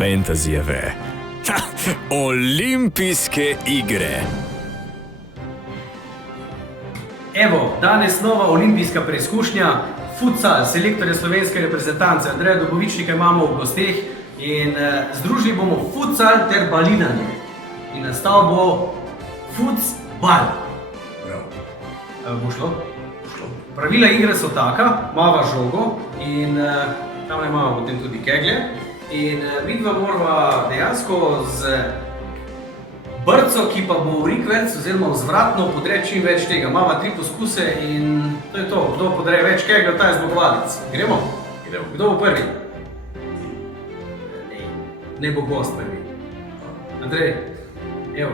Fantasyjeve olimpijske igre. Evo, danes nova olimpijska preizkušnja, futsal, selektorja slovenske reprezentance Andreja Dobovičnika imamo v gosteh in združili bomo futsal ter balinanje. In nastal bo futsbal. Bo šlo? Pravila igre so taka, imava žogo in tam imamo potem tudi keglje. In vidva morava dejansko z brco, ki pa bo v rikverc oziroma vzvratno podre čim več tega. Imava 3 poskuse in to je to. Kdo podre več kegljev, ta je zmagovalec. Gremo? Kdo bo prvi? Ne bo gost prvi. Andrej, evo.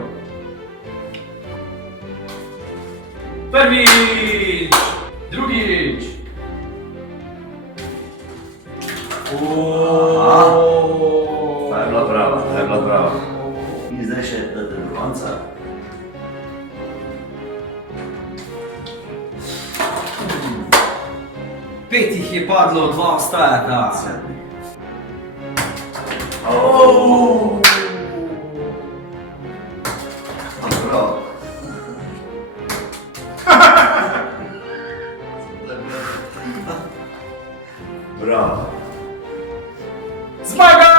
Prvič! Drugič! Ta je bila prava. In zdaj še do konca. Pet jih je padlo, 2 ostajata. Bravo. Bravo. Zmaga!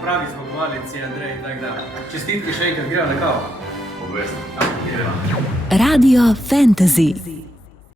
Pravi zmagovalec je Andrej, tako da čestitke še enkrat, gremo na kavo. Obvezno. Radio Fantasy.